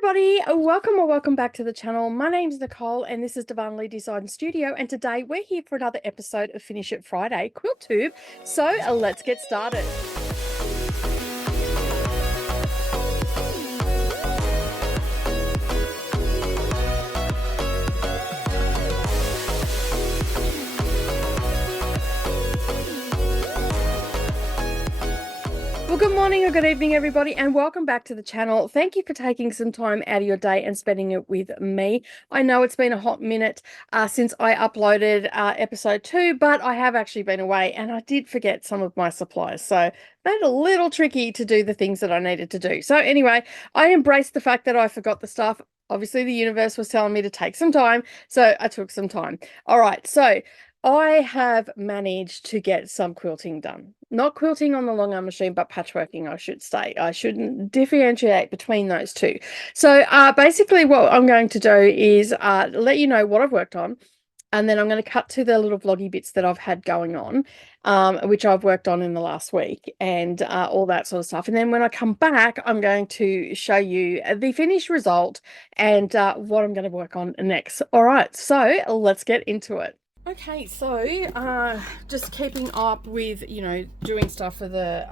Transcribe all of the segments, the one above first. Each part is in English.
everybody, welcome back to the channel. My name's Nicole and this is Darvanalee Designs Studio, and today we're here for another episode of Finish It Friday QuiltTube. So let's get started. Well, good morning or good evening, everybody, and welcome back to the channel. Thank you for taking some time out of your day and spending it with me. I know it's been a hot minute since I uploaded episode 2, but I have actually been away and I did forget some of my supplies. So it made it a little tricky to do the things that I needed to do. So anyway, I embraced the fact that I forgot the stuff. Obviously, the universe was telling me to take some time, so I took some time. All right, so I have managed to get some quilting done. Not quilting on the long arm machine, but patchworking, I should say. I shouldn't differentiate between those two. So basically what I'm going to do is let you know what I've worked on, and then I'm going to cut to the little vloggy bits that I've had going on, which I've worked on in the last week, and all that sort of stuff. And then when I come back, I'm going to show you the finished result and what I'm going to work on next. All right, so let's get into it. Okay, so just keeping up with, doing stuff for the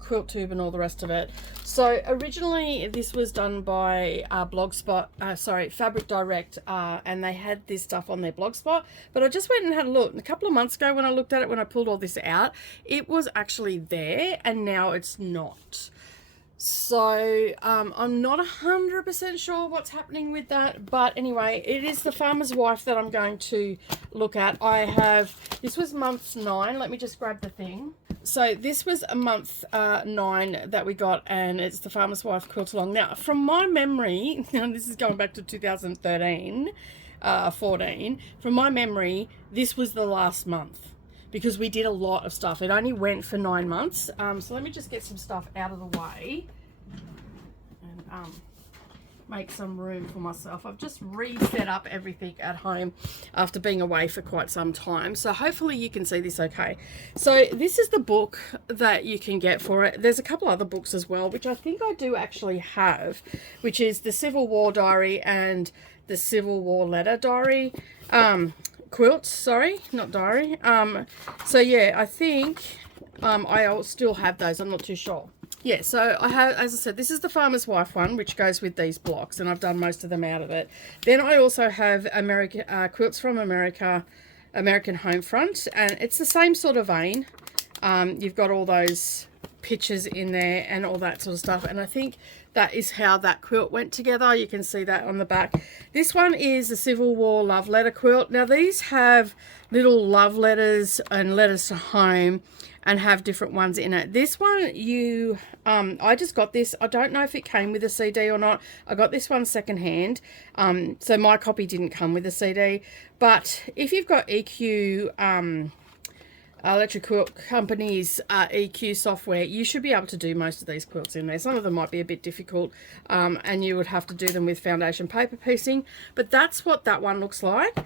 QuiltTube and all the rest of it. So originally this was done by Fabric Direct, and they had this stuff on their blogspot, but I just went and had a look. And a couple of months ago when I looked at it, when I pulled all this out, it was actually there and now it's not. So I'm not 100% sure what's happening with that, but anyway, it is the Farmer's Wife that I'm going to look at. This was month 9. Let me just grab the thing. So this was a month 9 that we got, and it's the Farmer's Wife Quilt Along. Now, from my memory, and this is going back to 2013, 14, from my memory, this was the last month, because we did a lot of stuff. It only went for 9 months. So let me just get some stuff out of the way and make some room for myself. I've just reset up everything at home after being away for quite some time. So hopefully you can see this okay. So this is the book that you can get for it. There's a couple other books as well, which I think I do actually have, which is the Civil War Diary and the Civil War Letter Diary. Quilts, sorry, not diary. So yeah, I think I'll still have those. I'm not too sure. Yeah, so I have, as I said, this is the Farmer's Wife one, which goes with these blocks, and I've done most of them out of it. Then I also have Quilts from America, American Homefront, and it's the same sort of vein. You've got all those pictures in there and all that sort of stuff, and I think that is how that quilt went together. You can see that on the back. This one is the Civil War Love Letter quilt. Now these have little love letters and letters to home and have different ones in it. This one, I just got this. I don't know if it came with a CD or not. I got this one secondhand. So my copy didn't come with a CD. But if you've got EQ, Electric Quilt Company's EQ software, you should be able to do most of these quilts in there. Some of them might be a bit difficult, and you would have to do them with foundation paper piecing, but that's what that one looks like.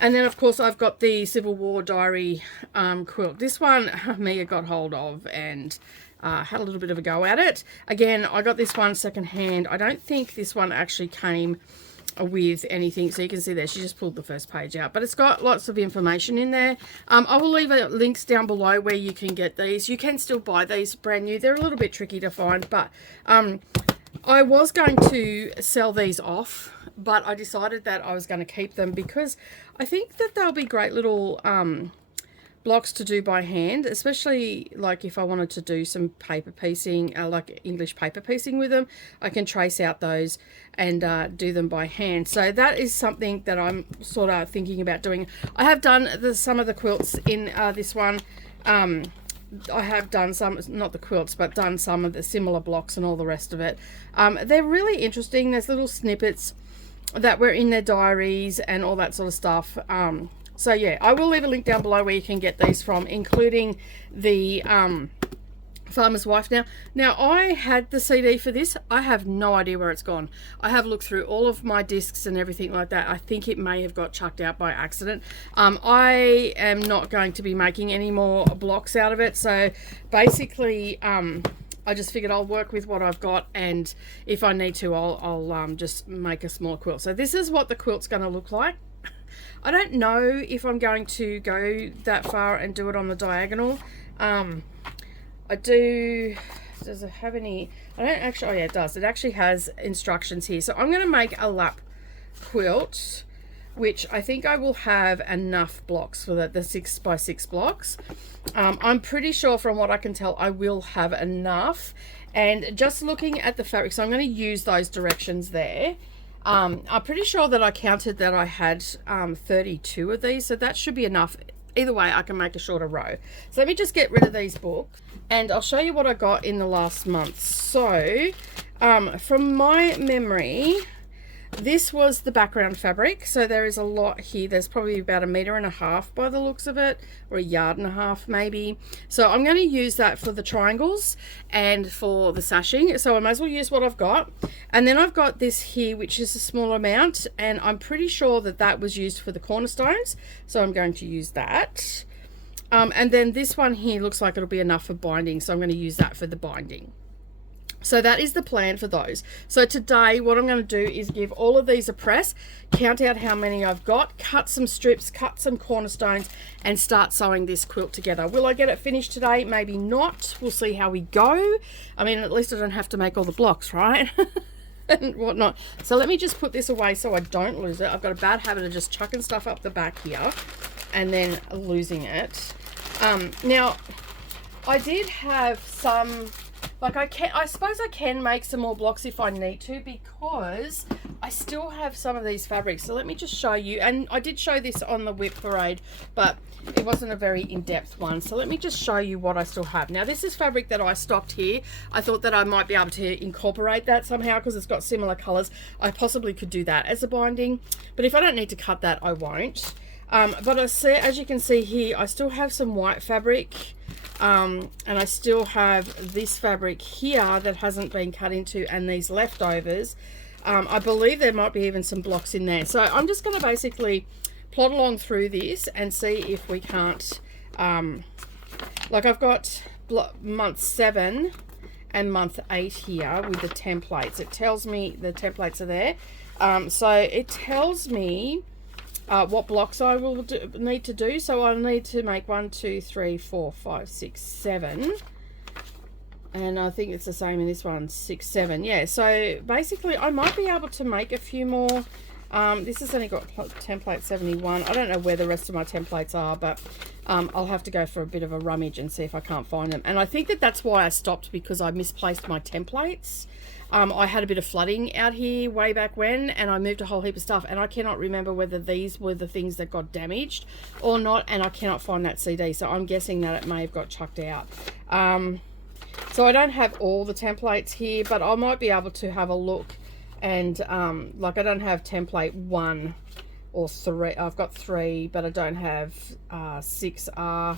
And then of course I've got the Civil War Diary quilt. This one Mia got hold of and had a little bit of a go at it. Again, I got this one secondhand. I don't think this one actually came with anything, so you can see there she just pulled the first page out, but it's got lots of information in there. I will leave links down below where you can get these. You can still buy these brand new. They're a little bit tricky to find, but I was going to sell these off, but I decided that I was going to keep them because I think that they'll be great little blocks to do by hand, especially like if I wanted to do some paper piecing, like English paper piecing with them. I can trace out those and do them by hand. So that is something that I'm sort of thinking about doing. I have done some of the quilts in this one. I have done some, not the quilts, but done some of the similar blocks and all the rest of it. They're really interesting. There's little snippets that were in their diaries and all that sort of stuff. So yeah, I will leave a link down below where you can get these from, including the Farmer's Wife. Now I had the CD for this. I have no idea where it's gone. I have looked through all of my discs and everything like that. I think it may have got chucked out by accident. I am not going to be making any more blocks out of it. So basically I just figured I'll work with what I've got, and if I need to, I'll just make a small quilt. So this is what the quilt's going to look like. I don't know if I'm going to go that far and do it on the diagonal. Does it have any? I don't actually. Oh yeah, it does. It actually has instructions here. So I'm going to make a lap quilt, which I think I will have enough blocks for the 6x6 blocks. I'm pretty sure from what I can tell I will have enough. And just looking at the fabric, so I'm going to use those directions there. I'm pretty sure that I counted that I had 32 of these, so that should be enough. Either way, I can make a shorter row. So let me just get rid of these books, and I'll show you what I got in the last month. So from my memory, this was the background fabric. So there is a lot here. There's probably about 1.5 meters by the looks of it, or 1.5 yards maybe. So I'm going to use that for the triangles and for the sashing. So I might as well use what I've got. And then I've got this here, which is a small amount, and I'm pretty sure that that was used for the cornerstones. So I'm going to use that. And then this one here looks like it'll be enough for binding. So I'm going to use that for the binding. So that is the plan for those. So today what I'm going to do is give all of these a press, count out how many I've got, cut some strips, cut some cornerstones, and start sewing this quilt together. Will I get it finished today? Maybe not. We'll see how we go. I mean, at least I don't have to make all the blocks, right? And whatnot. So let me just put this away so I don't lose it. I've got a bad habit of just chucking stuff up the back here and then losing it. Now, I did have some... Like I suppose I can make some more blocks if I need to, because I still have some of these fabrics. So let me just show you. And I did show this on the whip parade, but it wasn't a very in-depth one. So let me just show you what I still have. Now this is fabric that I stocked here. I thought that I might be able to incorporate that somehow because it's got similar colors. I possibly could do that as a binding, but if I don't need to cut that, I won't. But as you can see here, I still have some white fabric. And I still have this fabric here that hasn't been cut into, and these leftovers. I believe there might be even some blocks in there. So I'm just going to basically plot along through this and see if we can't, like I've got month 7 and month 8 here with the templates. It tells me the templates are there. So it tells me what blocks I will need to do. So I'll need to make 1, 2, 3, 4, 5, 6, 7, and I think it's the same in this one, 6, 7. Yeah, so basically I might be able to make a few more. This has only got template 71. I don't know where the rest of my templates are, but I'll have to go for a bit of a rummage and see if I can't find them. And I think that that's why I stopped, because I misplaced my templates. I had a bit of flooding out here way back when, and I moved a whole heap of stuff, and I cannot remember whether these were the things that got damaged or not, and I cannot find that CD, so I'm guessing that it may have got chucked out. So I don't have all the templates here, but I might be able to have a look, and like I don't have template 1 or 3. I've got 3, but I don't have 6R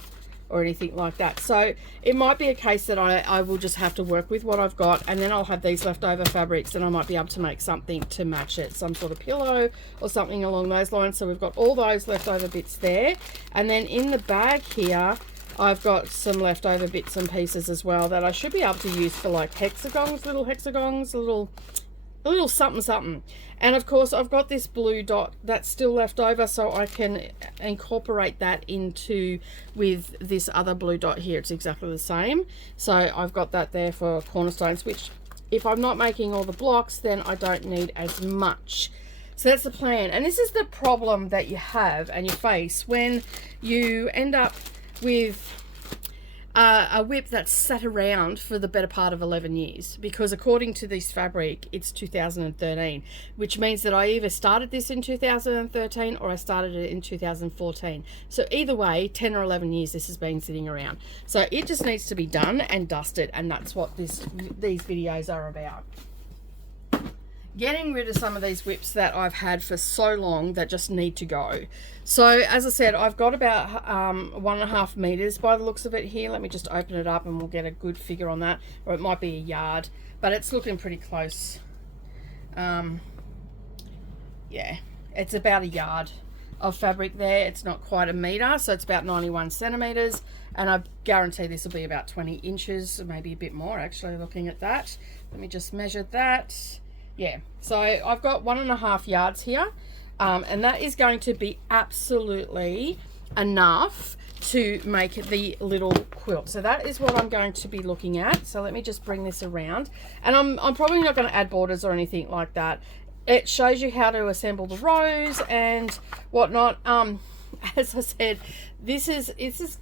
or anything like that. So it might be a case that I will just have to work with what I've got, and then I'll have these leftover fabrics, and I might be able to make something to match it, some sort of pillow or something along those lines. So we've got all those leftover bits there, and then in the bag here I've got some leftover bits and pieces as well that I should be able to use for like hexagons, little hexagons, a little something something. And of course I've got this blue dot that's still left over, so I can incorporate that into with this other blue dot here. It's exactly the same, so I've got that there for cornerstones, which if I'm not making all the blocks, then I don't need as much. So that's the plan. And this is the problem that you have and you face when you end up with a whip that's sat around for the better part of 11 years, because according to this fabric it's 2013, which means that I either started this in 2013 or I started it in 2014. So either way, 10 or 11 years this has been sitting around. So it just needs to be done and dusted, and that's what these videos are about. Getting rid of some of these whips that I've had for so long that just need to go. So as I said, I've got about 1.5 meters by the looks of it here. Let me just open it up and we'll get a good figure on that, or it might be 1 yard, but it's looking pretty close. Yeah, it's about 1 yard of fabric there. It's not quite a meter, so it's about 91 centimeters, and I guarantee this will be about 20 inches, maybe a bit more actually, looking at that. Let me just measure that. Yeah, so I've got 1.5 yards here, and that is going to be absolutely enough to make the little quilt. So that is what I'm going to be looking at. So let me just bring this around, and I'm probably not going to add borders or anything like that. It shows you how to assemble the rows and whatnot. As I said, this is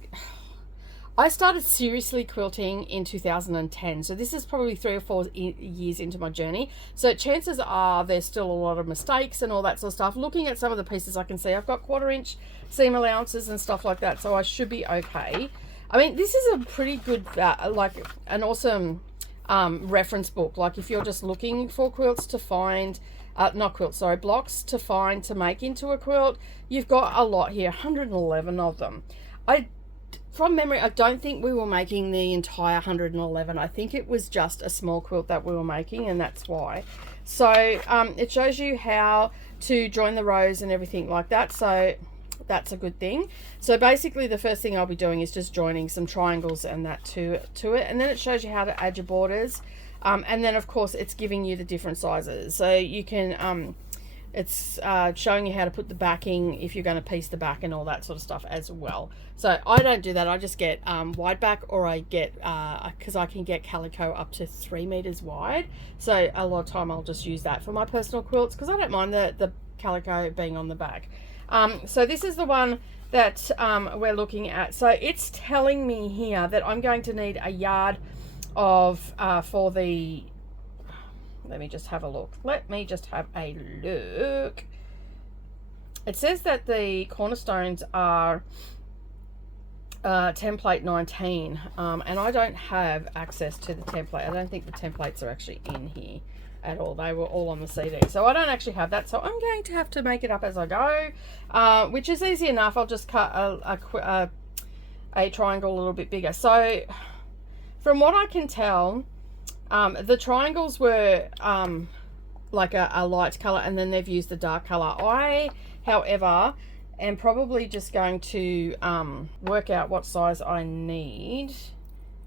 I started seriously quilting in 2010, so this is probably 3 or 4 years into my journey. So chances are there's still a lot of mistakes and all that sort of stuff. Looking at some of the pieces, I can see I've got 1/4 inch seam allowances and stuff like that, so I should be okay. I mean, this is a pretty good, like an awesome reference book. Like if you're just looking for quilts to find, not quilts, sorry, blocks to find to make into a quilt, you've got a lot here, 111 of them. From memory, I don't think we were making the entire 111. I think it was just a small quilt that we were making, and that's why. So it shows you how to join the rows and everything like that, so that's a good thing. So basically the first thing I'll be doing is just joining some triangles and that to it, and then it shows you how to add your borders, and then of course it's giving you the different sizes, so you can it's showing you how to put the backing if you're going to piece the back and all that sort of stuff as well. So I don't do that. I just get wide back, or I get, because I can get calico up to 3 meters wide. So a lot of time I'll just use that for my personal quilts, because I don't mind the calico being on the back. So this is the one that we're looking at. So it's telling me here that I'm going to need a yard of, for the, let me just have a look. Let me just have a look. It says that the cornerstones are template 19, and I don't have access to the template. I don't think the templates are actually in here at all. They were all on the CD, so I don't actually have that, so I'm going to have to make it up as I go, which is easy enough. I'll just cut a triangle a little bit bigger. So from what I can tell, the triangles were like a light color, and then they've used the dark color. I, however, am probably just going to work out what size I need,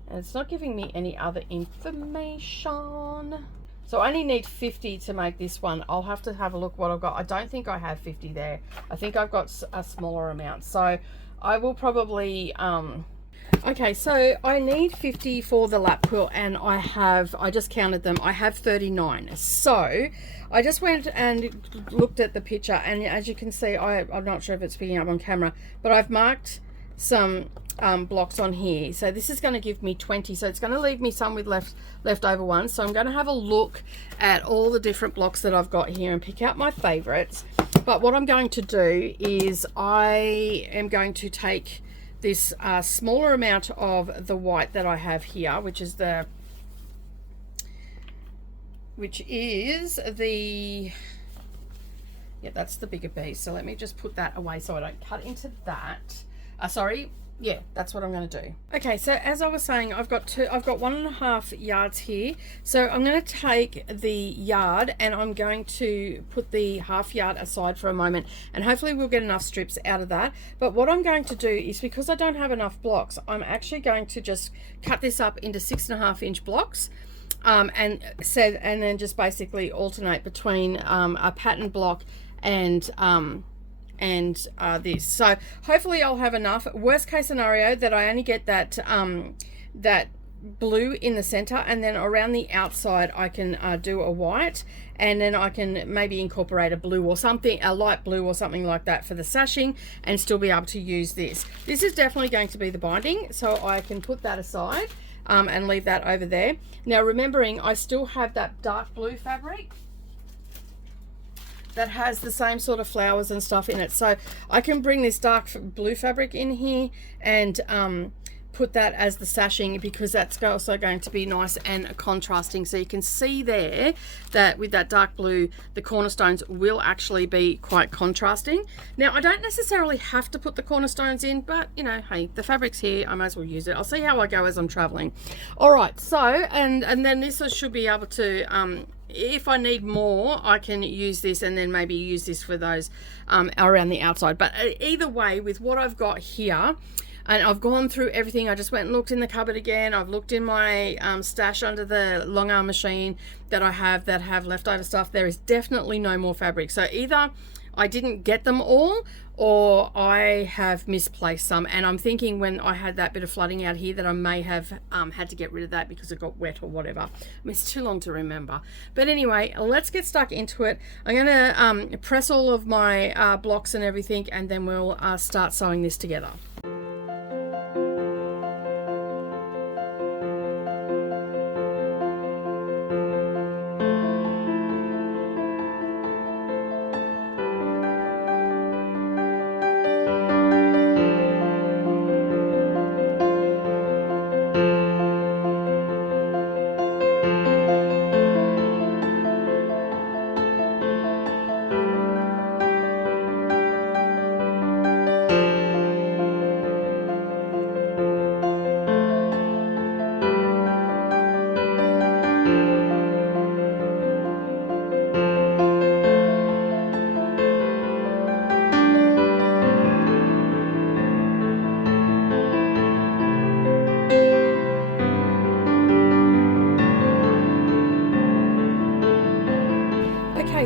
and it's not giving me any other information. So I only need 50 to make this one. I'll have to have a look what I've got. I don't think I have 50 there. I think I've got a smaller amount, so I will probably okay, so I need 50 for the lap quilt, and I just counted them. I have 39. So I just went and looked at the picture, and as you can see, I'm not sure if it's picking up on camera, but I've marked some blocks on here. So this is going to give me 20, so it's going to leave me some with leftover ones. So I'm going to have a look at all the different blocks that I've got here and pick out my favorites. But what I'm going to do is I am going to take this smaller amount of the white that I have here, which is the yeah, that's the bigger piece. So let me just put that away so I don't cut into that. Sorry, yeah, that's what I'm going to do. Okay, so as I was saying, I've got 1.5 yards here. So I'm going to take the yard, and I'm going to put the half yard aside for a moment, and hopefully we'll get enough strips out of that. But what I'm going to do is, because I don't have enough blocks, I'm actually going to just cut this up into 6.5 inch blocks, and then just basically alternate between a pattern block and this. So hopefully I'll have enough. Worst case scenario, that I only get that that blue in the center, and then around the outside I can do a white, and then I can maybe incorporate a blue or something, a light blue or something like that for the sashing, and still be able to use this. This is definitely going to be the binding, so I can put that aside and leave that over there. Now, remembering I still have that dark blue fabric that has the same sort of flowers and stuff in it, so I can bring this dark blue fabric in here and put that as the sashing, because that's also going to be nice and contrasting. So you can see there that with that dark blue, the cornerstones will actually be quite contrasting. Now, I don't necessarily have to put the cornerstones in, but you know, hey, the fabric's here, I might as well use it. I'll see how I go as I'm traveling. All right, so and then this should be able to if I need more, I can use this, and then maybe use this for those around the outside. But either way, with what I've got here, and I've gone through everything. I just went and looked in the cupboard again. I've looked in my stash under the long arm machine that I have that have leftover stuff. There is definitely no more fabric. So either I didn't get them all, or I have misplaced some. And I'm thinking when I had that bit of flooding out here that I may have had to get rid of that because it got wet or whatever. I mean, it's too long to remember. But anyway, let's get stuck into it. I'm going to press all of my blocks and everything, and then we'll start sewing this together.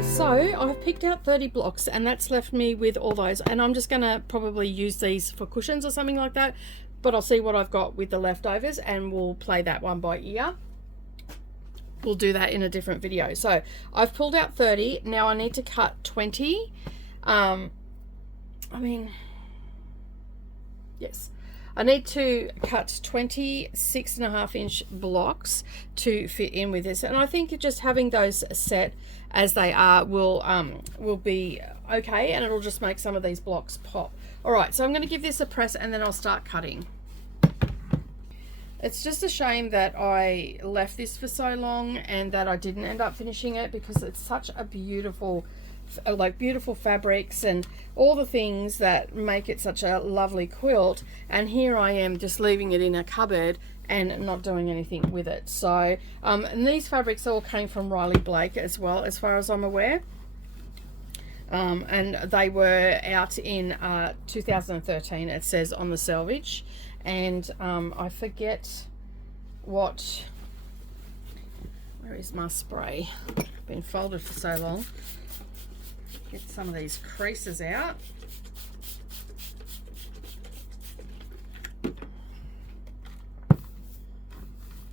So I've picked out 30 blocks, and that's left me with all those, and I'm just going to probably use these for cushions or something like that, but I'll see what I've got with the leftovers, and we'll play that one by ear. We'll do that in a different video. So I've pulled out 30. Now I need to cut 20. Yes, I need to cut 26.5-inch blocks to fit in with this, and I think just having those set as they are will be okay, and it'll just make some of these blocks pop. All right, so I'm going to give this a press, and then I'll start cutting. It's just a shame that I left this for so long and that I didn't end up finishing it, because it's such a beautiful, like beautiful fabrics and all the things that make it such a lovely quilt, and here I am just leaving it in a cupboard and not doing anything with it. So and these fabrics all came from Riley Blake as well, as far as I'm aware, and they were out in 2013, it says on the selvage, and I forget what, where is my spray? Been folded for so long. Get some of these creases out.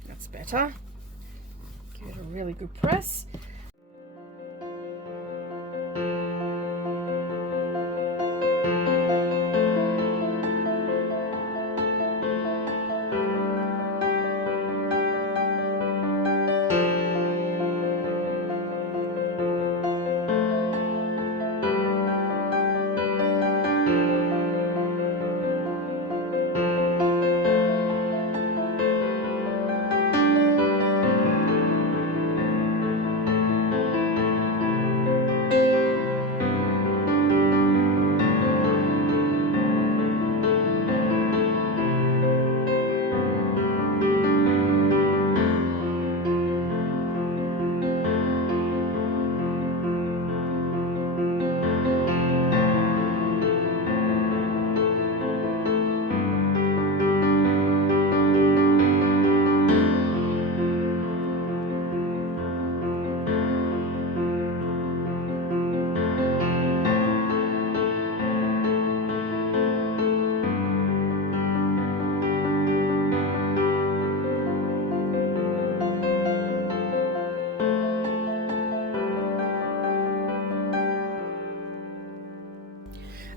That's better. Give it a really good press.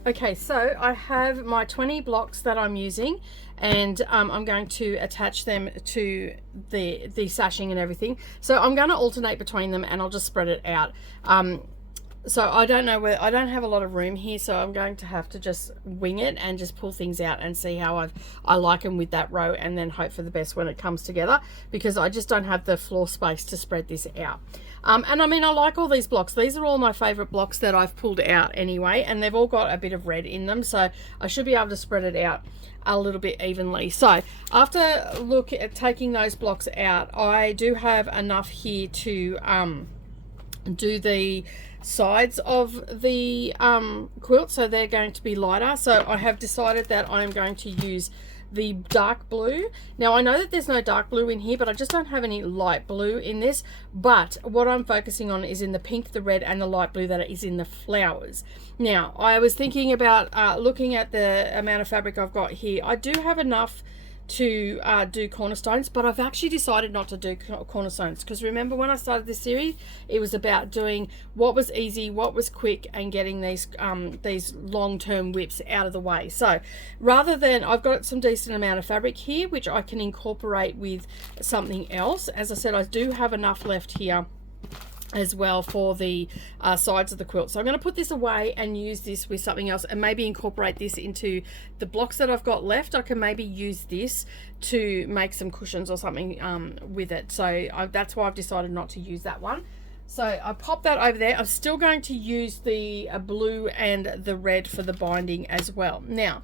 Okay, so I have my 20 blocks that I'm using, and I'm going to attach them to the sashing and everything. So I'm going to alternate between them, and I'll just spread it out. So I don't know where, I don't have a lot of room here, so I'm going to have to just wing it and just pull things out and see how I like them with that row, and then hope for the best when it comes together, because I just don't have the floor space to spread this out. And I mean, I like all these blocks. These are all my favorite blocks that I've pulled out anyway, and they've all got a bit of red in them, so I should be able to spread it out a little bit evenly. So after look at taking those blocks out, I do have enough here to do the sides of the quilt, so they're going to be lighter. So I have decided that I'm going to use the dark blue. Now I know that there's no dark blue in here, but I just don't have any light blue in this. But what I'm focusing on is in the pink, the red, and the light blue that is in the flowers. Now I was thinking about looking at the amount of fabric I've got here. I do have enough to do cornerstones, but I've actually decided not to do cornerstones, because remember when I started this series, it was about doing what was easy, what was quick, and getting these long-term whips out of the way. So rather than, I've got some decent amount of fabric here which I can incorporate with something else. As I said, I do have enough left here as well for the sides of the quilt, so I'm going to put this away and use this with something else, and maybe incorporate this into the blocks that I've got left. I can maybe use this to make some cushions or something with it. So that's why I've decided not to use that one. So I pop that over there. I'm still going to use the blue and the red for the binding as well. Now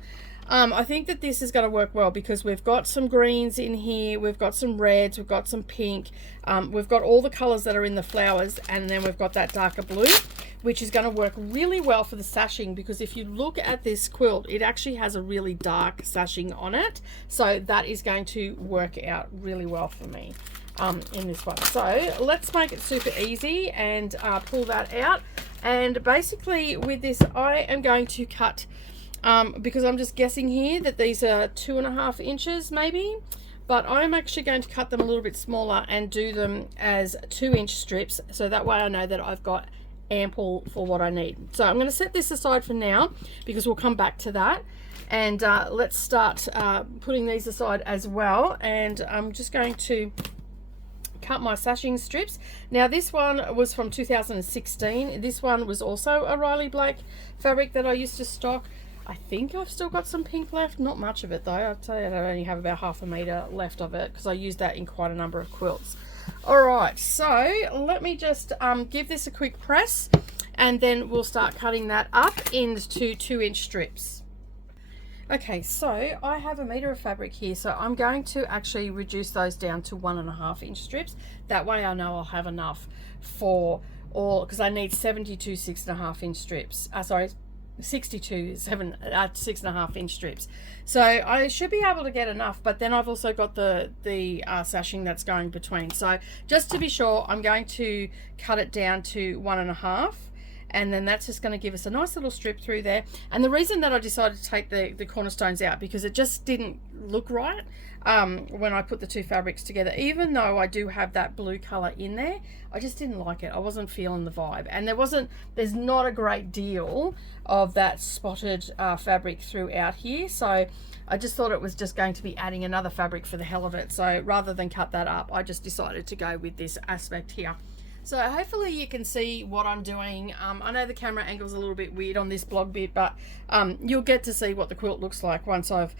I think that this is going to work well, because we've got some greens in here, we've got some reds, we've got some pink, we've got all the colors that are in the flowers, and then we've got that darker blue, which is going to work really well for the sashing, because if you look at this quilt, it actually has a really dark sashing on it. So that is going to work out really well for me in this one. So let's make it super easy and pull that out. And basically with this, I am going to cut, because I'm just guessing here that these are 2.5 inches maybe, but I'm actually going to cut them a little bit smaller and do them as 2-inch strips, so that way I know that I've got ample for what I need. So I'm going to set this aside for now, because we'll come back to that. And let's start putting these aside as well. And I'm just going to cut my sashing strips. Now this one was from 2016. This one was also a Riley Blake fabric that I used to stock. I think I've still got some pink left, not much of it though. I'll tell you, I only have about 1/2 meter left of it, because I used that in quite a number of quilts. All right, so let me just give this a quick press, and then we'll start cutting that up into 2-inch strips. Okay, so I have 1 meter of fabric here, so I'm going to actually reduce those down to 1.5-inch strips. That way I know I'll have enough for all, because I need 72 6.5-inch strips. 62 6.5-inch strips, so I should be able to get enough. But then I've also got the sashing that's going between, so just to be sure, I'm going to cut it down to 1.5, and then that's just going to give us a nice little strip through there. And the reason that I decided to take the cornerstones out, because it just didn't look right when I put the two fabrics together. Even though I do have that blue color in there, I just didn't like it. I wasn't feeling the vibe, and there's not a great deal of that spotted fabric throughout here, so I just thought it was just going to be adding another fabric for the hell of it. So rather than cut that up, I just decided to go with this aspect here. So hopefully you can see what I'm doing. I know the camera angle's a little bit weird on this blog bit, but you'll get to see what the quilt looks like once I've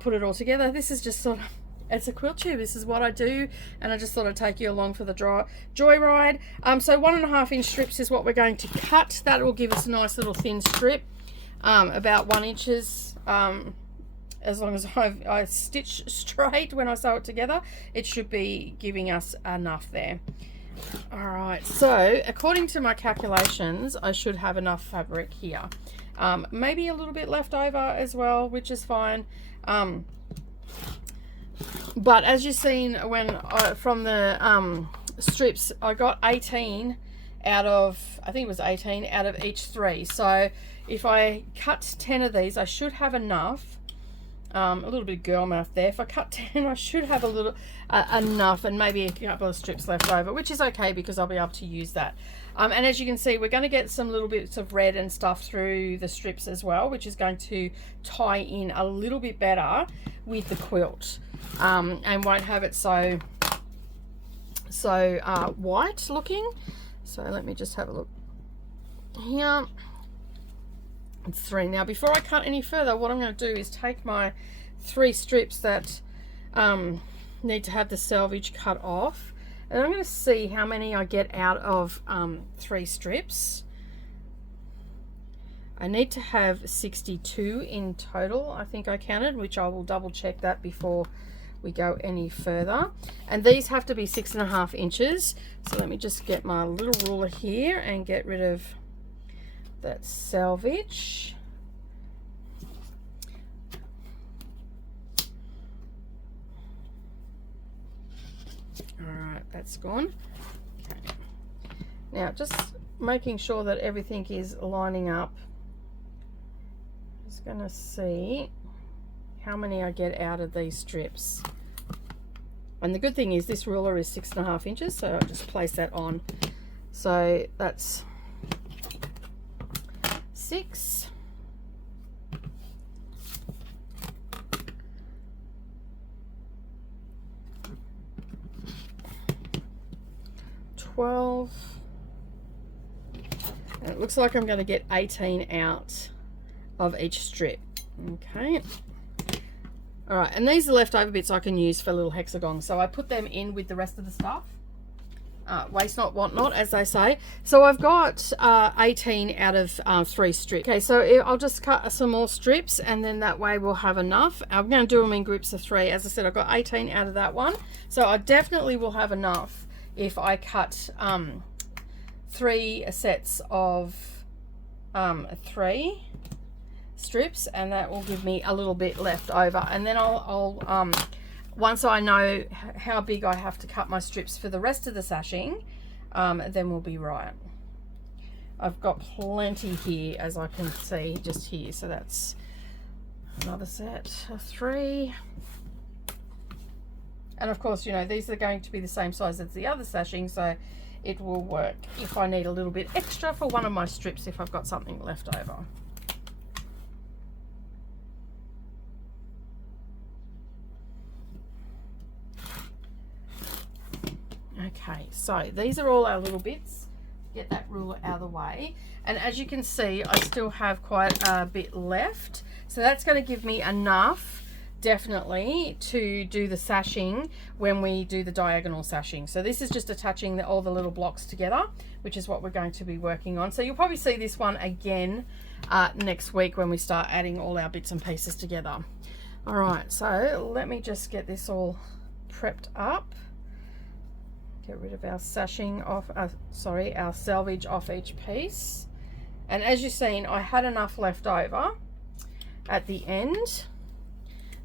put it all together. This is just sort of, it's a QuiltTube. This is what I do, and I just thought I'd take you along for the joyride. So 1.5-inch strips is what we're going to cut. That will give us a nice little thin strip, about 1 inch. As long as I stitch straight when I sew it together, it should be giving us enough there. All right, so according to my calculations, I should have enough fabric here. Maybe a little bit left over as well, which is fine. But as you've seen, when from the strips, I got 18 out of, I think it was 18 out of each 3. So if I cut 10 of these, I should have enough. A little bit of girl math there. If I cut 10, I should have a little enough, and maybe a couple of strips left over, which is okay, because I'll be able to use that. And as you can see, we're going to get some little bits of red and stuff through the strips as well, which is going to tie in a little bit better with the quilt, and won't have it so white looking. So let me just have a look. here. It's 3. Now before I cut any further, what I'm going to do is take my 3 strips that need to have the selvage cut off, and I'm going to see how many I get out of 3 strips. I need to have 62 in total, I think I counted, which I will double check that before we go any further. And these have to be 6.5 inches. So let me just get my little ruler here and get rid of that selvage. All right, that's gone. Okay. Now just making sure that everything is lining up. Just gonna see how many I get out of these strips. And the good thing is this ruler is 6.5 inches, so I'll just place that on. So that's 6. 12. And it looks like I'm going to get 18 out of each strip. Okay. All right, and these are leftover bits I can use for little hexagons, so I put them in with the rest of the stuff. Waste not, want not, as they say. So I've got 18 out of 3 strips. Okay, so I'll just cut some more strips, and then that way we'll have enough. I'm going to do them in groups of 3. As I said, I've got 18 out of that one, so I definitely will have enough if I cut 3 sets of 3 strips, and that will give me a little bit left over. And then I'll once I know how big I have to cut my strips for the rest of the sashing, then we'll be right. I've got plenty here, as I can see just here, so that's another set of 3. And of course, you know, these are going to be the same size as the other sashing, so it will work if I need a little bit extra for one of my strips if I've got something left over. Okay, so these are all our little bits. Get that ruler out of the way. And as you can see, I still have quite a bit left. So that's going to give me enough, definitely, to do the sashing when we do the diagonal sashing. So this is just attaching all the little blocks together, which is what we're going to be working on. So you'll probably see this one again next week when we start adding all our bits and pieces together. All right, so let me just get this all prepped up. Get rid of our sashing off, our selvage off each piece. And as you've seen, I had enough left over at the end,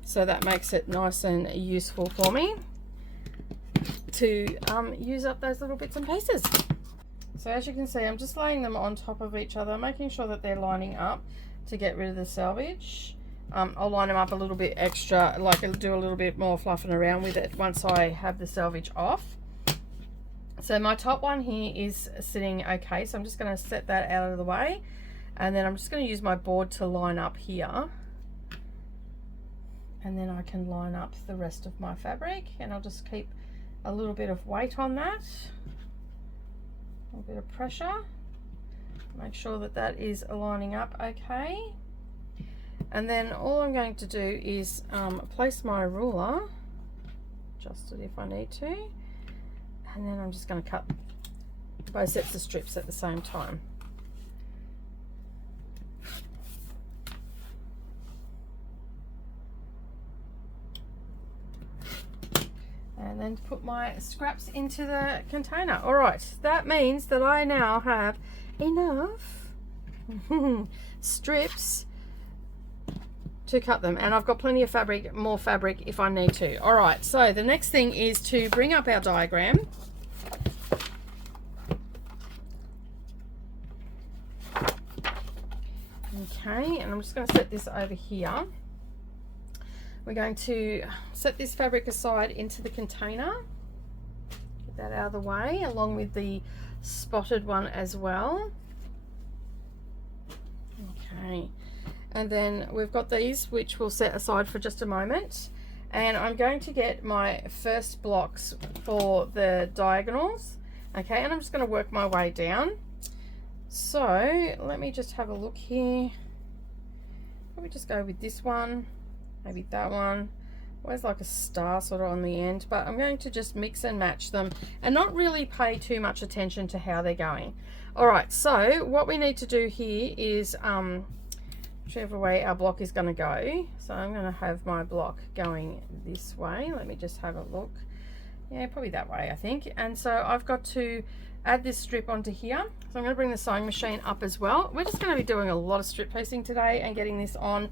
so that makes it nice and useful for me to use up those little bits and pieces. So as you can see, I'm just laying them on top of each other, making sure that they're lining up to get rid of the selvage. I'll line them up a little bit extra, like I'll do a little bit more fluffing around with it once I have the selvage off. So my top one here is sitting okay, so I'm just going to set that out of the way, and then I'm just going to use my board to line up here, and then I can line up the rest of my fabric, and I'll just keep a little bit of weight on that, a little bit of pressure, make sure that that is lining up okay. And then all I'm going to do is place my ruler, adjust it if I need to, and then I'm just going to cut both sets of strips at the same time. And then put my scraps into the container. All right, that means that I now have enough strips to cut them, and I've got plenty of fabric, more fabric if I need to. All right, so the next thing is to bring up our diagram. Okay, and I'm just going to set this over here. We're going to set this fabric aside into the container. Get that out of the way, along with the spotted one as well. Okay. And then we've got these, which we'll set aside for just a moment. And I'm going to get my first blocks for the diagonals. Okay, and I'm just going to work my way down. So let me just have a look here. Probably just go with this one, maybe that one. Always like a star sort of on the end, but I'm going to just mix and match them and not really pay too much attention to how they're going. All right, so what we need to do here is whichever way our block is going to go. So I'm going to have my block going this way. Let me just have a look. Yeah, probably that way, I think. And so I've got to add this strip onto here. So I'm going to bring the sewing machine up as well. We're just going to be doing a lot of strip piecing today and getting this on,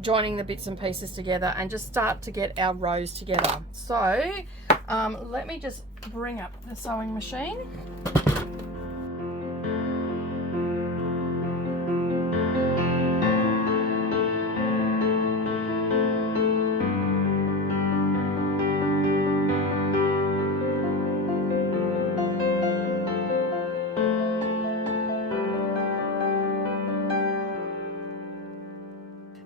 joining the bits and pieces together and just start to get our rows together. So let me just bring up the sewing machine.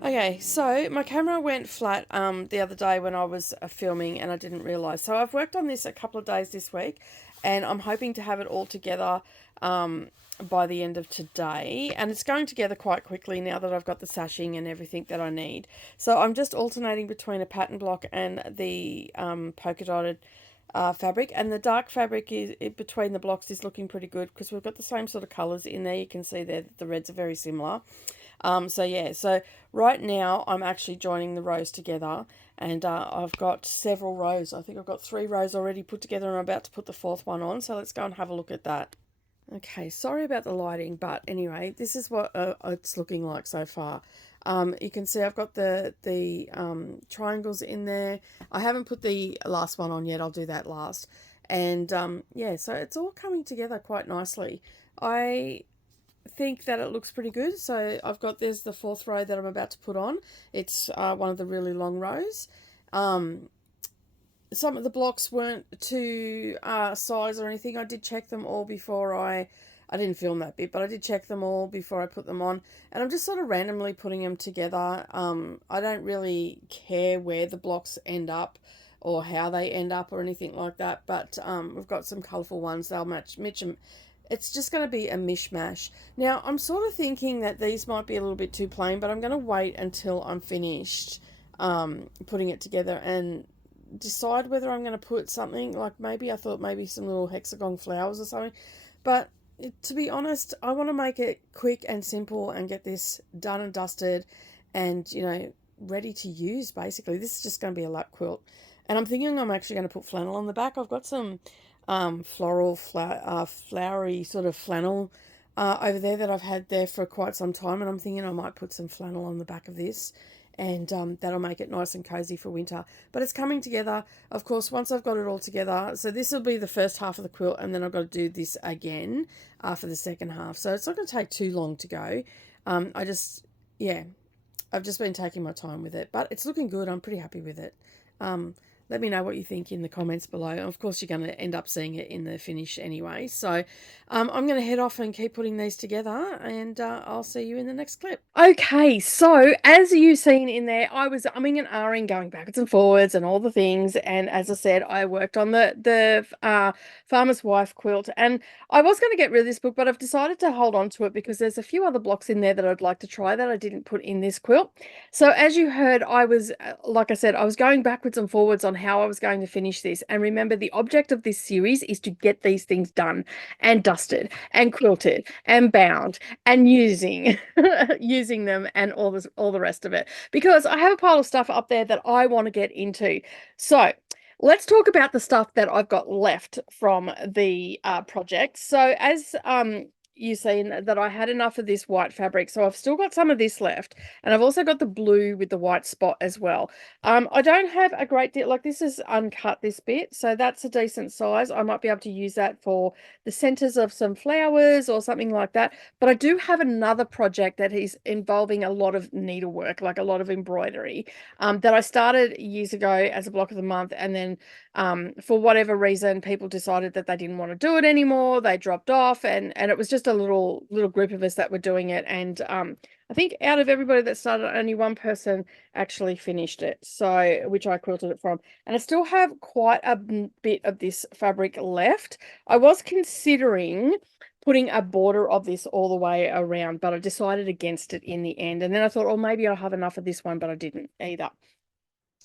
Okay, so my camera went flat the other day when I was filming and I didn't realise. So I've worked on this a couple of days this week and I'm hoping to have it all together by the end of today. And it's going together quite quickly now that I've got the sashing and everything that I need. So I'm just alternating between a pattern block and the polka dotted fabric. And the dark fabric is between the blocks is looking pretty good because we've got the same sort of colours in there. You can see there that the reds are very similar. So yeah, so right now I'm actually joining the rows together and I've got several rows. I think I've got 3 rows already put together and I'm about to put the 4th one on. So let's go and have a look at that. Okay, sorry about the lighting, but anyway, this is what it's looking like so far. You can see I've got the triangles in there. I haven't put the last one on yet. I'll do that last. And yeah, so it's all coming together quite nicely. I think that it looks pretty good. So I've got, there's the 4th row that I'm about to put on. It's one of the really long rows. Some of the blocks weren't to size or anything. I did check them all before I didn't film that bit, but I did check them all before I put them on. And I'm just sort of randomly putting them together. I don't really care where the blocks end up or how they end up or anything like that. But we've got some colourful ones. They'll match them. It's just going to be a mishmash. Now, I'm sort of thinking that these might be a little bit too plain, but I'm going to wait until I'm finished putting it together and decide whether I'm going to put something, like maybe I thought maybe some little hexagon flowers or something. But to be honest, I want to make it quick and simple and get this done and dusted and, you know, ready to use, basically. This is just going to be a lap quilt. And I'm thinking I'm actually going to put flannel on the back. I've got some floral, flowery sort of flannel over there that I've had there for quite some time, and I'm thinking I might put some flannel on the back of this, and that'll make it nice and cozy for winter. But it's coming together, of course, once I've got it all together. So this will be the first half of the quilt, and then I've got to do this again for the second half. So it's not going to take too long to go. I've just been taking my time with it, but it's looking good. I'm pretty happy with it. Let me know what you think in the comments below. And of course, you're going to end up seeing it in the finish anyway. So I'm going to head off and keep putting these together, and I'll see you in the next clip. Okay, so as you've seen in there, I was umming and ahhing, going backwards and forwards and all the things. And as I said, I worked on the Farmer's Wife quilt. And I was going to get rid of this book, but I've decided to hold on to it because there's a few other blocks in there that I'd like to try that I didn't put in this quilt. So as you heard, I was, like I said, I was going backwards and forwards on how I was going to finish this. And remember, the object of this series is to get these things done and dusted and quilted and bound and using them and all the rest of it, because I have a pile of stuff up there that I want to get into. So let's talk about the stuff that I've got left from the project. So as you seen that I had enough of this white fabric, so I've still got some of this left, and I've also got the blue with the white spot as well. I don't have a great deal, like this is uncut, this bit, so that's a decent size. I might be able to use that for the centers of some flowers or something like that. But I do have another project that is involving a lot of needlework, like a lot of embroidery, that I started years ago as a block of the month, and then for whatever reason people decided that they didn't want to do it anymore. They dropped off, and it was just a little group of us that were doing it. And I think out of everybody that started, only one person actually finished it, so which I quilted it from. And I still have quite a bit of this fabric left. I was considering putting a border of this all the way around, but I decided against it in the end. And then I thought, oh, maybe I'll have enough of this one, but I didn't either.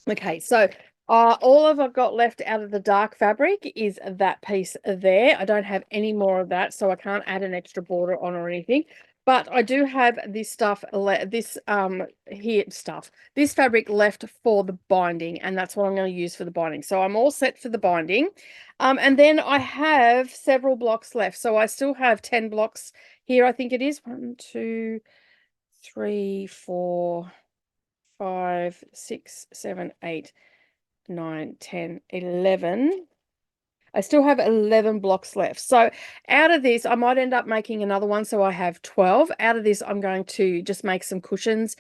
Okay, so all I've got left out of the dark fabric is that piece there. I don't have any more of that, so I can't add an extra border on or anything. But I do have this stuff, this fabric left for the binding, and that's what I'm going to use for the binding. So I'm all set for the binding. And then I have several blocks left. So I still have 10 blocks here, I think it is. 1, 2, 3, 4, 5, 6, 7, 8, 9, 10, 11. I still have 11 blocks left. So out of this, I might end up making another one. So I have 12. Out of this, I'm going to just make some cushions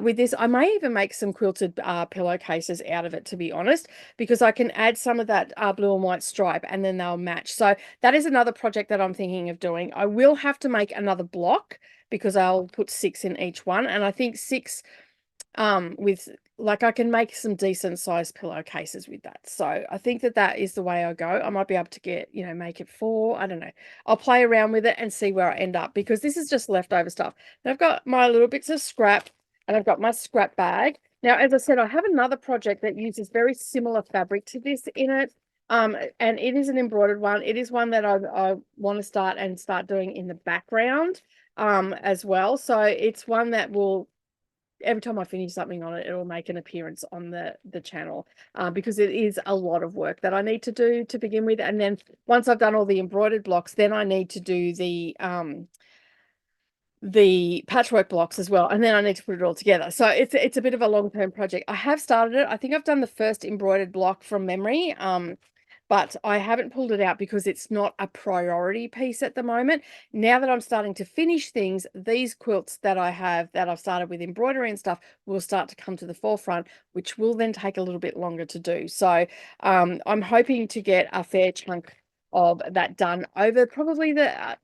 with this. I may even make some quilted pillowcases out of it, to be honest, because I can add some of that blue and white stripe and then they'll match. So that is another project that I'm thinking of doing. I will have to make another block because I'll put 6 in each one. And I think 6 with like I can make some decent sized pillowcases with that. So I think that is the way I go. I might be able to get, make it 4. I don't know. I'll play around with it and see where I end up, because this is just leftover stuff. And I've got my little bits of scrap and I've got my scrap bag. Now, as I said, I have another project that uses very similar fabric to this in it. And it is an embroidered one. It is one that I want to start doing in the background as well. So it's one that will, every time I finish something on it, it will make an appearance on the channel, because it is a lot of work that I need to do to begin with. And then once I've done all the embroidered blocks, then I need to do the patchwork blocks as well, and then I need to put it all together. So it's a bit of a long-term project. I have started it. I think I've done the first embroidered block from memory, but I haven't pulled it out because it's not a priority piece at the moment. Now that I'm starting to finish things, these quilts that I have that I've started with embroidery and stuff will start to come to the forefront, which will then take a little bit longer to do. So I'm hoping to get a fair chunk of that done over probably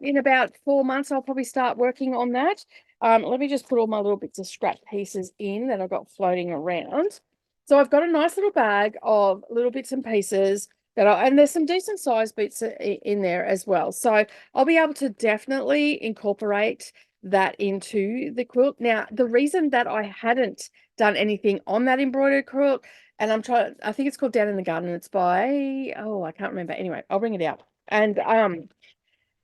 in about 4 months. I'll probably start working on that. Let me just put all my little bits of scrap pieces in that I've got floating around. So I've got a nice little bag of little bits and pieces and there's some decent size bits in there as well. So I'll be able to definitely incorporate that into the quilt. Now, the reason that I hadn't done anything on that embroidered quilt, and I think it's called Down in the Garden. It's by, oh, I can't remember. Anyway, I'll bring it out. And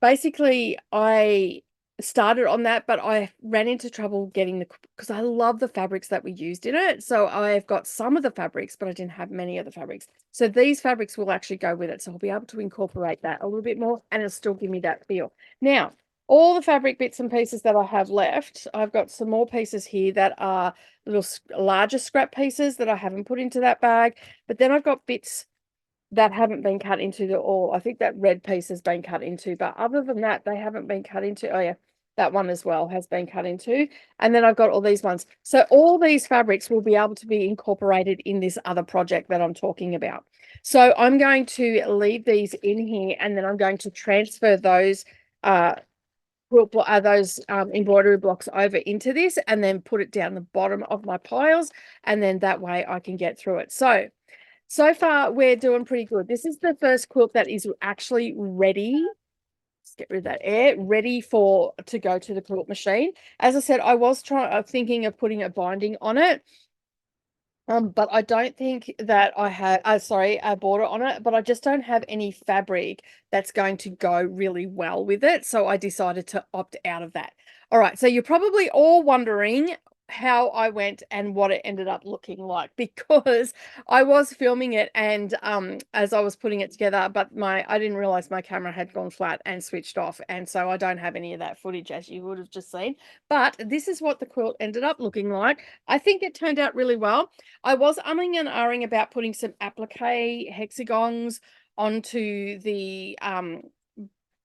basically I started on that, but I ran into trouble getting because I love the fabrics that we used in it. So I've got some of the fabrics, but I didn't have many of the fabrics. So these fabrics will actually go with it. So I'll be able to incorporate that a little bit more, and it'll still give me that feel. Now, all the fabric bits and pieces that I have left, I've got some more pieces here that are little larger scrap pieces that I haven't put into that bag. But then I've got bits that haven't been cut into all. I think that red piece has been cut into, but other than that, they haven't been cut into. Oh yeah, that one as well has been cut into. And then I've got all these ones. So all these fabrics will be able to be incorporated in this other project that I'm talking about. So I'm going to leave these in here, and then I'm going to transfer those embroidery blocks over into this, and then put it down the bottom of my piles, and then that way I can get through it. So far, we're doing pretty good. This is the first quilt that is actually ready. Let's get rid of that air. Ready to go to the quilt machine. As I said, I was thinking of putting a binding on it. But I don't think that I have, a border on it, but I just don't have any fabric that's going to go really well with it. So I decided to opt out of that. All right. So you're probably all wondering how I went and what it ended up looking like, because I was filming it and as I was putting it together, but I didn't realize my camera had gone flat and switched off, and so I don't have any of that footage, as you would have just seen. But this is what the quilt ended up looking like. I think it turned out really well. I was umming and ahhing about putting some applique hexagons onto the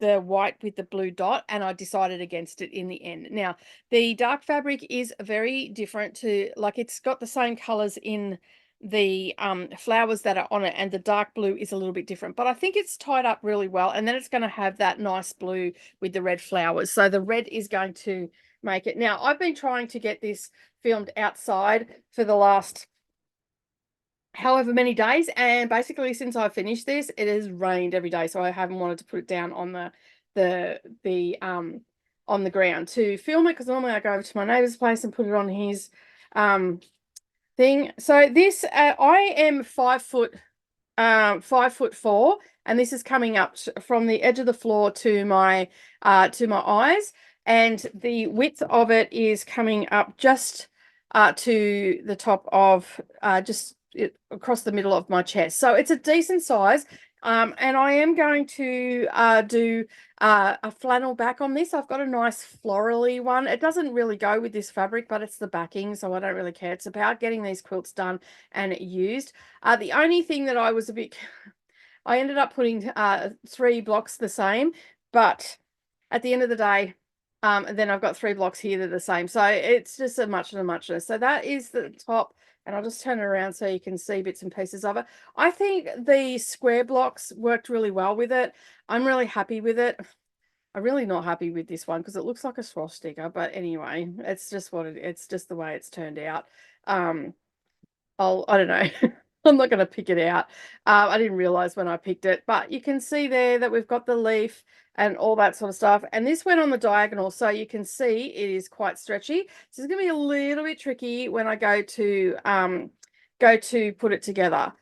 white with the blue dot, and I decided against it in the end. Now, the dark fabric is very different to, like, it's got the same colors in the flowers that are on it, and the dark blue is a little bit different, but I think it's tied up really well. And then it's going to have that nice blue with the red flowers, so the red is going to make it. Now, I've been trying to get this filmed outside for the last however many days, and basically since I finished this, it has rained every day, so I haven't wanted to put it down on on the ground to film it, because normally I go over to my neighbor's place and put it on his thing. So this I am 5'4", and this is coming up from the edge of the floor to my eyes, and the width of it is coming up just to the top of across the middle of my chest. So it's a decent size. And I am going to do a flannel back on this. I've got a nice florally one. It doesn't really go with this fabric, but it's the backing, so I don't really care. It's about getting these quilts done and used. The only thing that I was a bit, I ended up putting 3 blocks the same, but at the end of the day, then I've got 3 blocks here that are the same. So it's just a much and a muchness. So that is the top, and I'll just turn it around so you can see bits and pieces of it. I think the square blocks worked really well with it. I'm really happy with it. I'm really not happy with this one because it looks like a swastika, but anyway, it's just it's just the way it's turned out. I don't know. I'm not going to pick it out. I didn't realize when I picked it, but you can see there that we've got the leaf and all that sort of stuff. And this went on the diagonal, so you can see it is quite stretchy. So it's going to be a little bit tricky when I go to put it together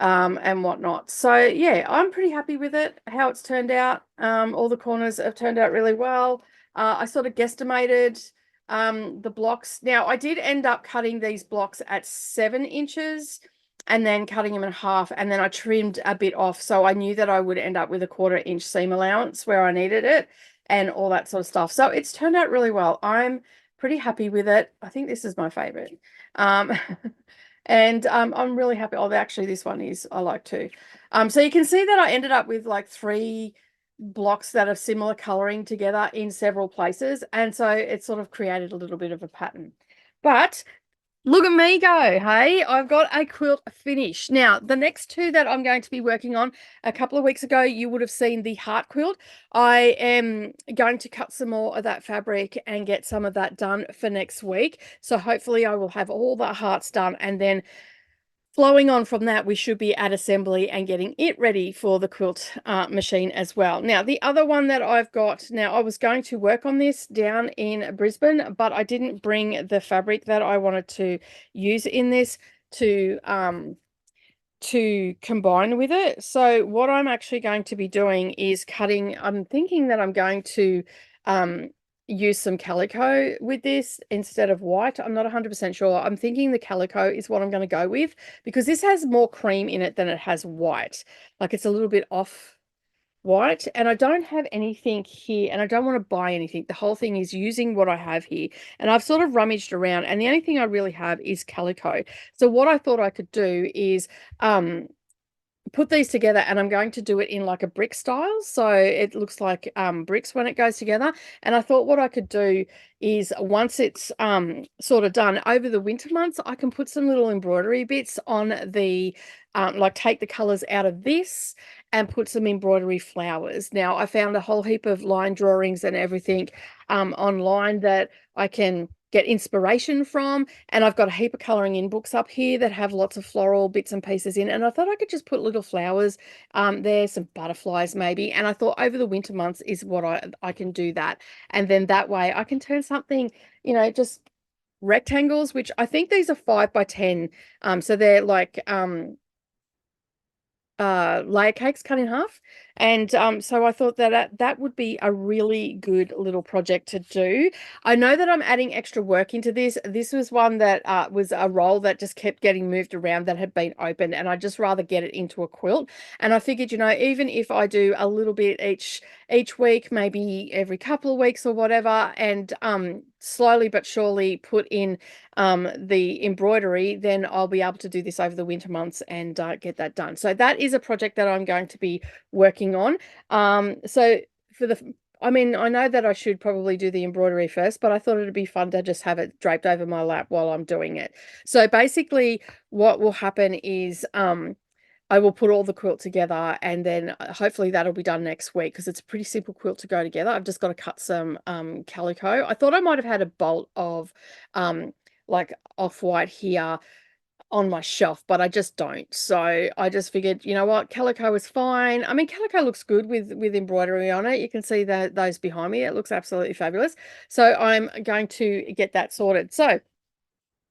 and whatnot. So yeah, I'm pretty happy with it, how it's turned out. All the corners have turned out really well. I sort of guesstimated the blocks. Now I did end up cutting these blocks at 7 inches and then cutting them in half, and then I trimmed a bit off, so I knew that I would end up with a 1/4 inch seam allowance where I needed it and all that sort of stuff. So it's turned out really well. I'm pretty happy with it. I think this is my favorite. And I'm really happy. Oh, actually this one is, I like too. So you can see that I ended up with like 3 blocks that are similar coloring together in several places, and so it sort of created a little bit of a pattern. But look at me go, hey, I've got a quilt finish. Now, the next 2 that I'm going to be working on, a couple of weeks ago, you would have seen the heart quilt. I am going to cut some more of that fabric and get some of that done for next week. So hopefully I will have all the hearts done, and then flowing on from that, we should be at assembly and getting it ready for the quilt machine as well. Now, the other one that I've got, now I was going to work on this down in Brisbane, but I didn't bring the fabric that I wanted to use in this to combine with it. So what I'm actually going to be doing is cutting, I'm thinking that I'm going to use some calico with this instead of white. I'm not 100% sure. I'm thinking the calico is what I'm going to go with, because this has more cream in it than it has white. Like it's a little bit off white, and I don't have anything here, and I don't want to buy anything. The whole thing is using what I have here, and I've sort of rummaged around, and the only thing I really have is calico. So what I thought I could do is put these together, and I'm going to do it in like a brick style, so it looks like bricks when it goes together. And I thought what I could do is, once it's sort of done over the winter months, I can put some little embroidery bits on the like take the colors out of this and put some embroidery flowers. Now I found a whole heap of line drawings and everything online that I can get inspiration from, and I've got a heap of coloring in books up here that have lots of floral bits and pieces in, and I thought I could just put little flowers there, some butterflies maybe, and I thought over the winter months is what I can do that, and then that way I can turn something, you know, just rectangles, which I think these are 5 by 10, so they're like layer cakes cut in half. And so I thought that that would be a really good little project to do. I know that I'm adding extra work into this. This was one that was a roll that just kept getting moved around that had been opened, and I'd just rather get it into a quilt. And I figured, you know, even if I do a little bit each week, maybe every couple of weeks or whatever, and slowly but surely put in the embroidery, then I'll be able to do this over the winter months and get that done. So that is a project that I'm going to be working on. So for the, I mean, I know that I should probably do the embroidery first, but I thought it'd be fun to just have it draped over my lap while I'm doing it. So basically what will happen is I will put all the quilt together, and then hopefully that'll be done next week, because it's a pretty simple quilt to go together. I've just got to cut some calico. I thought I might have had a bolt of like off-white here, on my shelf, but I just don't. So I just figured, you know what, calico is fine. I mean, calico looks good with embroidery on it. You can see those behind me. It looks absolutely fabulous. So I'm going to get that sorted. So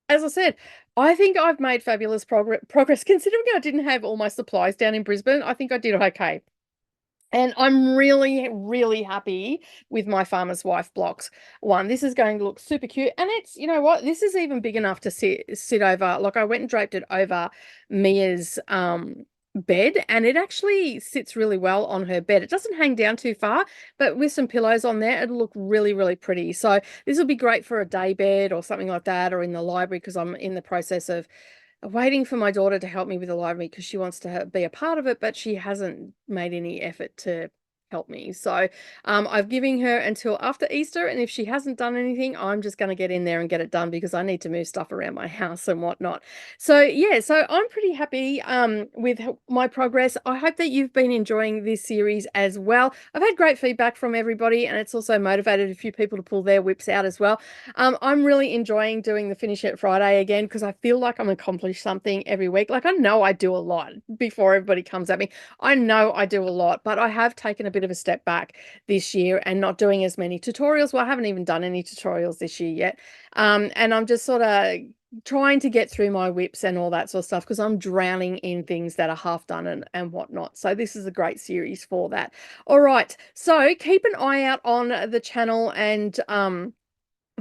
as I said, I think I've made fabulous progress considering I didn't have all my supplies down in Brisbane. I think I did okay. And I'm really, really happy with my Farmer's Wife blocks one. This is going to look super cute. And it's, you know what, this is even big enough to sit over. Like, I went and draped it over Mia's bed, and it actually sits really well on her bed. It doesn't hang down too far, but with some pillows on there, it'll look really, really pretty. So this will be great for a day bed or something like that, or in the library, because I'm in the process of waiting for my daughter to help me with the library because she wants to be a part of it, but she hasn't made any effort to help me. So I've given her until after Easter, and if she hasn't done anything, I'm just going to get in there and get it done because I need to move stuff around my house and whatnot. So yeah, so I'm pretty happy with my progress. I hope that you've been enjoying this series as well. I've had great feedback from everybody, and it's also motivated a few people to pull their whips out as well. I'm really enjoying doing the Finish It Friday again because I feel like I'm accomplished something every week. Like, I know I do a lot before everybody comes at me. I know I do a lot, but I have taken a bit of a step back this year and not doing as many tutorials. Well, I haven't even done any tutorials this year yet. And I'm just sort of trying to get through my whips and all that sort of stuff because I'm drowning in things that are half done and whatnot. So this is a great series for that. All right. So keep an eye out on the channel and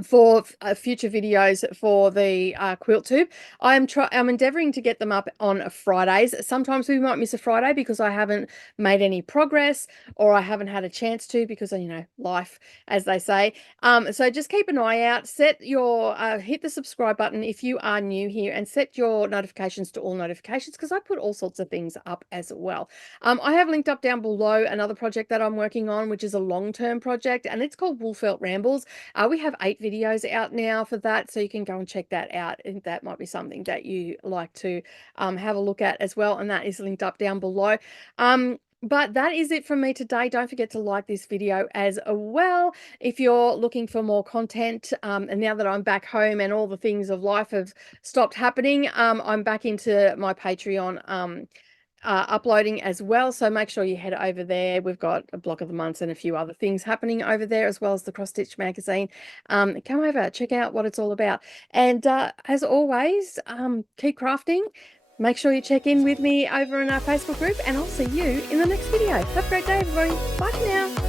for future videos for the QuiltTube. I'm endeavoring to get them up on Fridays. Sometimes we might miss a Friday because I haven't made any progress, or I haven't had a chance to because, you know, life, as they say. So just keep an eye out. Set your hit the subscribe button if you are new here, and set your notifications to all notifications because I put all sorts of things up as well. I have linked up down below another project that I'm working on, which is a long-term project, and it's called Wool Felt Rambles. We have 8 videos out now for that, so you can go and check that out, and that might be something that you like to have a look at as well, and that is linked up down below. But that is it from me today. Don't forget to like this video as well if you're looking for more content. And now that I'm back home and all the things of life have stopped happening, I'm back into my Patreon uploading as well, so make sure you head over there. We've got a block of the months and a few other things happening over there, as well as the Cross Stitch magazine. Come over, check out what it's all about, and as always, keep crafting. Make sure you check in with me over in our Facebook group, and I'll see you in the next video. Have a great day, everybody. Bye for now.